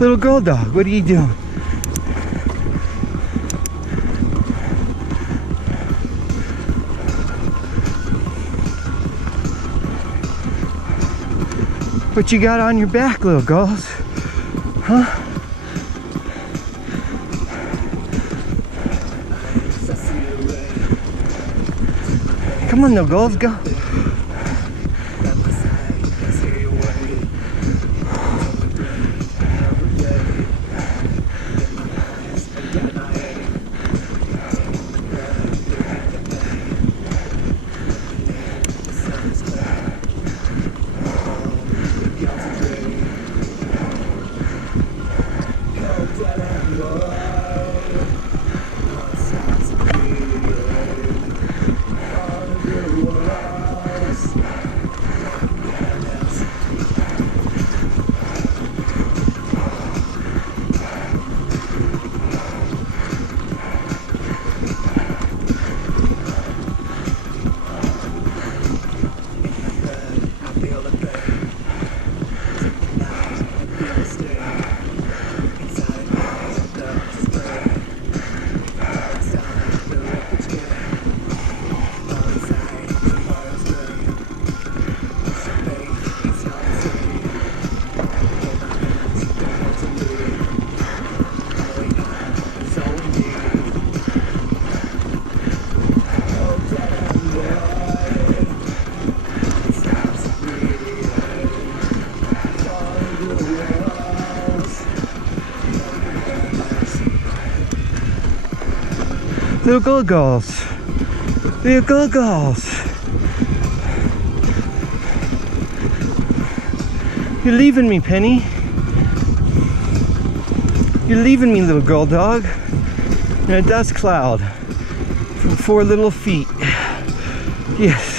Little girl dog, what are you doing? What you got on your back, little girls? Huh? Come on, little girls, go. Little girls. Little girls. You're leaving me, Penny. You're leaving me, little girl dog. In a dust cloud from 4 little feet. Yes.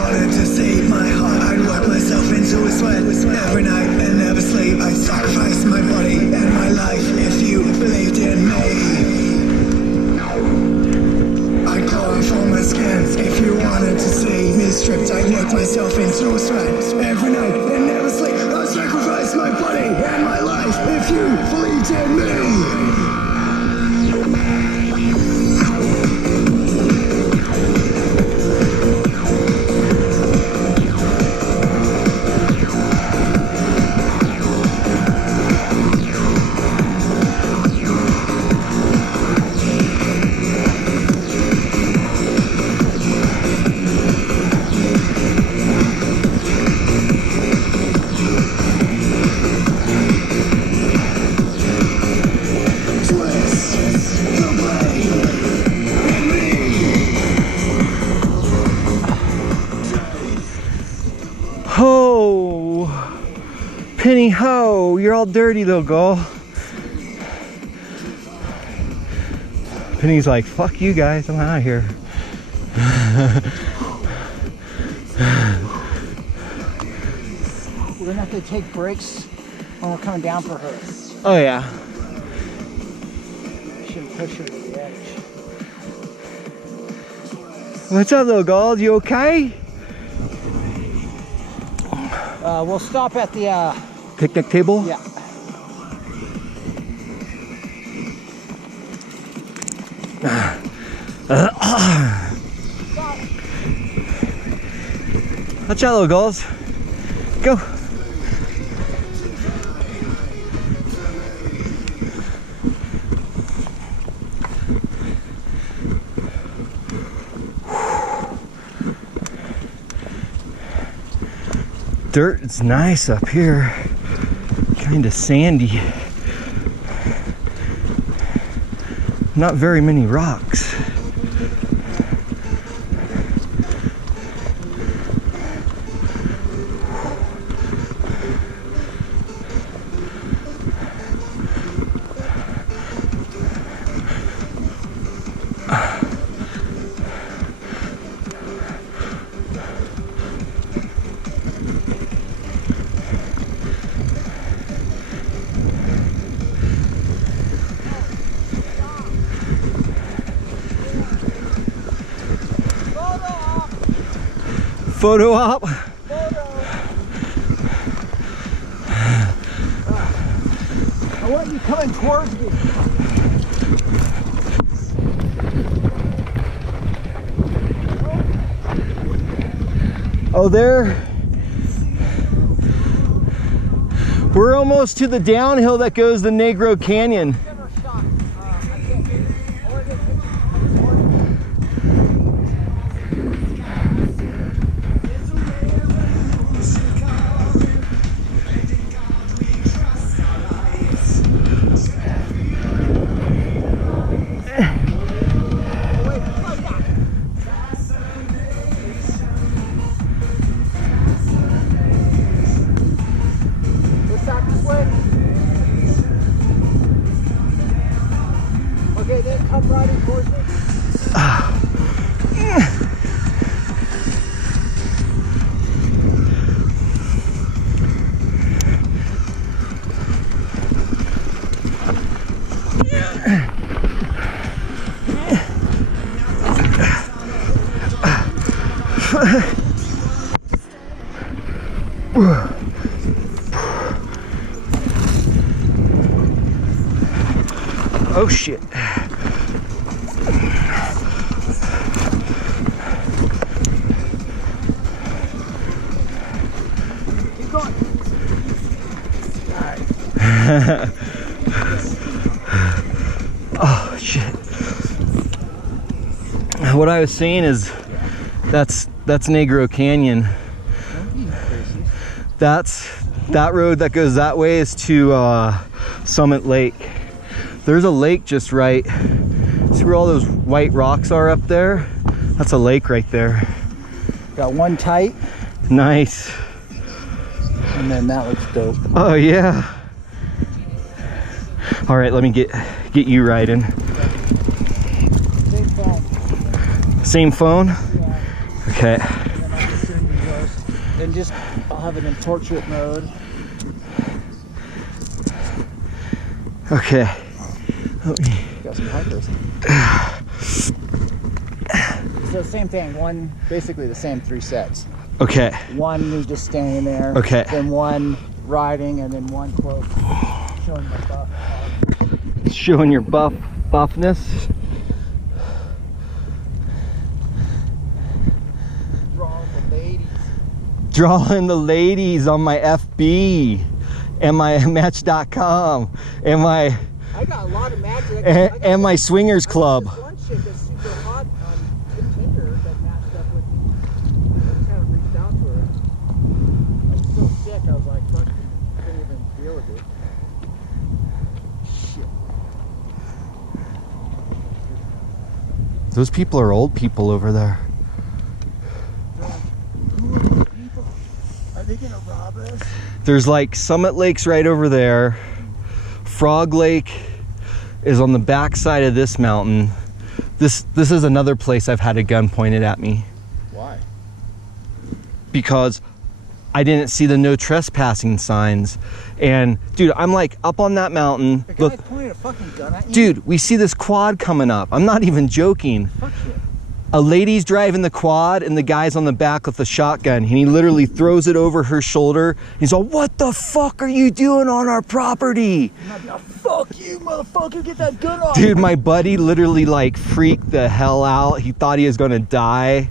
wanted to save my heart, I'd work myself into a sweat every night and never sleep. I'd sacrifice my body and my life if you believed in me. I'd crawl from my skin if you wanted to see me stripped. I'd work myself into a sweat every night and never sleep. I'd sacrifice my body and my life if you believed in me. Ho! Penny ho! You're all dirty, little girl. Penny's like, fuck you guys, I'm out of here. We're gonna have to take breaks when we're coming down for her. Oh yeah. Should push her to the edge. What's up, little girl? You okay? We'll stop at the Picnic table? yeah. Watch out, little girls. Go. Dirt is nice up here. Kind of sandy. Not very many rocks. Photo op. I want you coming towards me. Oh, there. We're almost to the downhill that goes the Negro Canyon. Okay, then come riding towards me. Oh shit. Keep going. Oh shit. What I was saying is that's Negro Canyon. That road that goes that way is to Summit Lake. There's a lake just right. See where all those white rocks are up there? That's a lake right there. Got one tight, Nice. and then that looks dope. Oh yeah. All right, let me get you riding. Big phone. Same phone? Yeah. Okay. And then I'll sit and just I'll have it in portrait mode. Okay. Got some hikers. So same thing. One, basically the same 3 sets. Okay. One is just staying there. Okay. Then one riding, and then one quote showing my buff. Showing your buffness. Drawing the ladies. Drawing the ladies on my FB and my Match.com and my I got a lot of magic. and my swingers club. This one chick that's super hot on Tinder that matched up with me. I just haven't reached out to her. I was so sick, I was like, fuck, I couldn't even deal with it. Shit. Those people are old people over there. Who are these people? Are they gonna rob us? There's like Summit Lake's right over there. Frog Lake is on the back side of this mountain. This is another place I've had a gun pointed at me Why? because I didn't see the no trespassing signs. And dude, I'm like up on that mountain. The Look, guy's pointing a fucking gun at you? dude, we see this quad coming up. I'm not even joking. Fuck shit. A lady's driving the quad and the guy's on the back with the shotgun, and he literally throws it over her shoulder. He's all, "What the fuck are you doing on our property?" I'm not gonna fuck you, motherfucker, get that gun off. Dude, my buddy literally like freaked the hell out. He thought he was gonna die.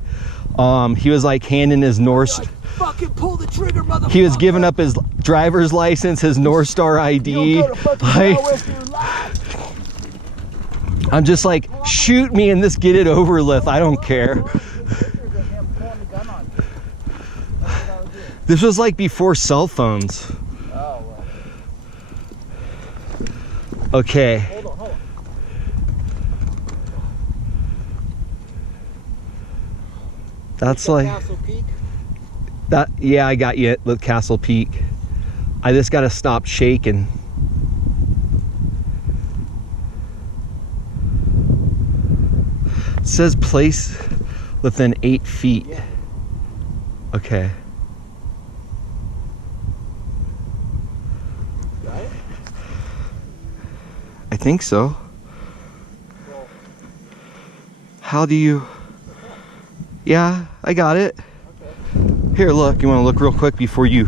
He was like handing his North. Like, fucking pull the trigger, motherfucker. He was giving up his driver's license, his North Star ID. You'll go to fucking Like, hell with your life. I'm just like, shoot me and just get it over with. I don't care. This was like before cell phones. Oh, well. Okay. Hold on. That's like Castle Peak. that. Yeah, I got you with Castle Peak. I just got to stop shaking. It says place within 8 feet. Yeah. Okay. Got it? I think so. Well, How do you? Yeah, I got it. okay. Here, look. You want to look real quick before you?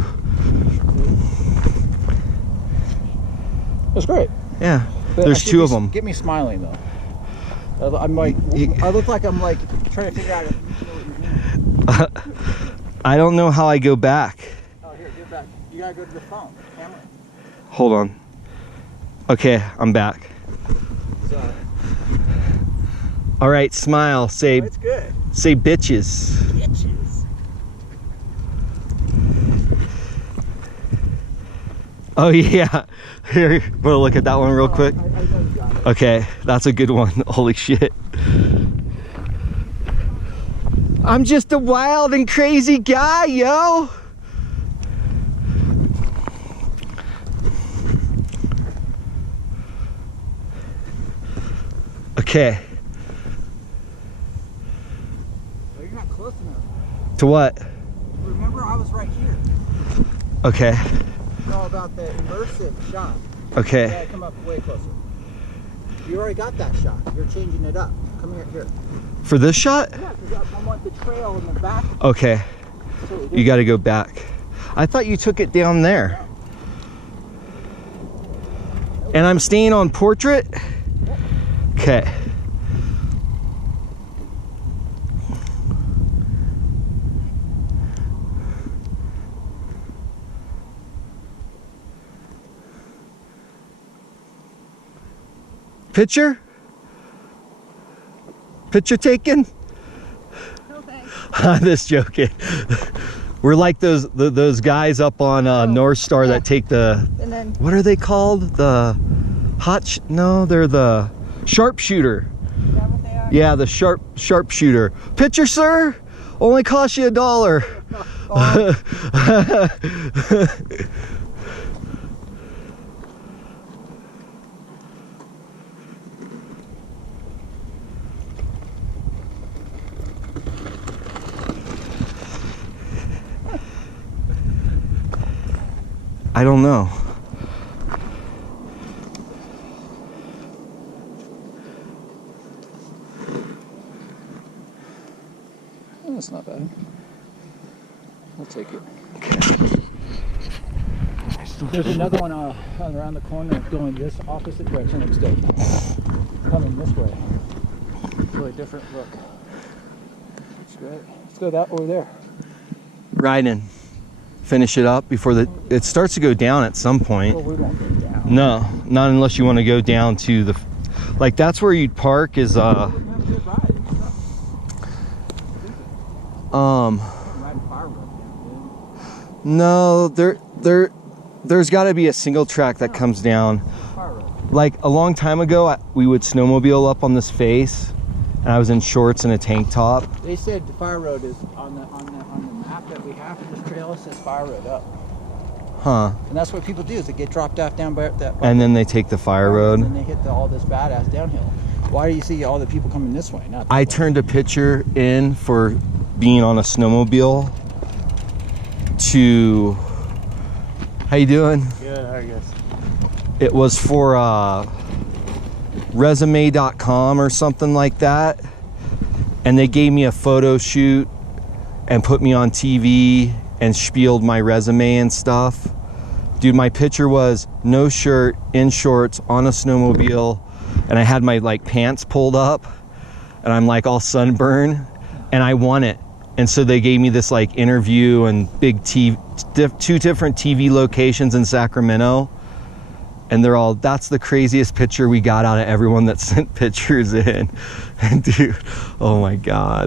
That's great. Yeah. But There's keep 2 me- of them. Get me smiling though. I'm like, I look like I'm like trying to figure out if you know what you're doing. I don't know how I go back. Oh, here, get back. You gotta go to the phone, camera. Hold on. Okay, I'm back. So, All right, smile. Say it's good. say bitches. Bitches. Oh yeah. Here, wanna look at that one real quick? I know you got it. Okay, that's a good one. Holy shit. I'm just a wild and crazy guy, yo. Okay, Oh, you're not close enough. to what? Remember, I was right here. Okay, It's all about the immersive shot. You okay. gotta come up way closer. You already got that shot. You're changing it up. Come here. For this shot? Yeah, because I want the trail in the back. Okay, So you gotta go back. I thought you took it down there. And I'm staying on portrait? Okay. Picture? Picture taken? No thanks. I'm just joking. We're like those guys up on North Star that take the, And then what are they called? The no, they're the sharpshooter. is that what they are? Yeah, the sharpshooter. Picture, sir? Only cost you $1. I don't know. Oh, that's not bad. I'll take it. There's another one around the corner going this opposite direction. It's still coming this way. Really different look. It's great. Let's go that over there. Riding. Finish it up before it starts to go down at some point. Well, we won't go down. No, not unless you want to go down to the, like that's where you'd park is We're gonna have a good ride. Ride a fire road down, no, there's got to be a single track that comes down. dude. Fire road. Like a long time ago, we would snowmobile up on this face, and I was in shorts and a tank top. They said the fire road is on the map that we have for this trail. It says fire road up, Huh. and that's what people do is they get dropped off down by that. And then they take the fire road. And then they hit all this badass downhill. Why do you see all the people coming this way? Not that I way? turned a picture in for being on a snowmobile to, how you doing? Good, I guess. It was for resume.com or something like that. And they gave me a photo shoot and put me on TV and spieled my resume and stuff. Dude, my picture was no shirt, in shorts, on a snowmobile, and I had my like pants pulled up and I'm like all sunburned, and I won it. And so they gave me this like interview and big two different TV locations in Sacramento. And they're all, that's the craziest picture we got out of everyone that sent pictures in. And dude, oh my God.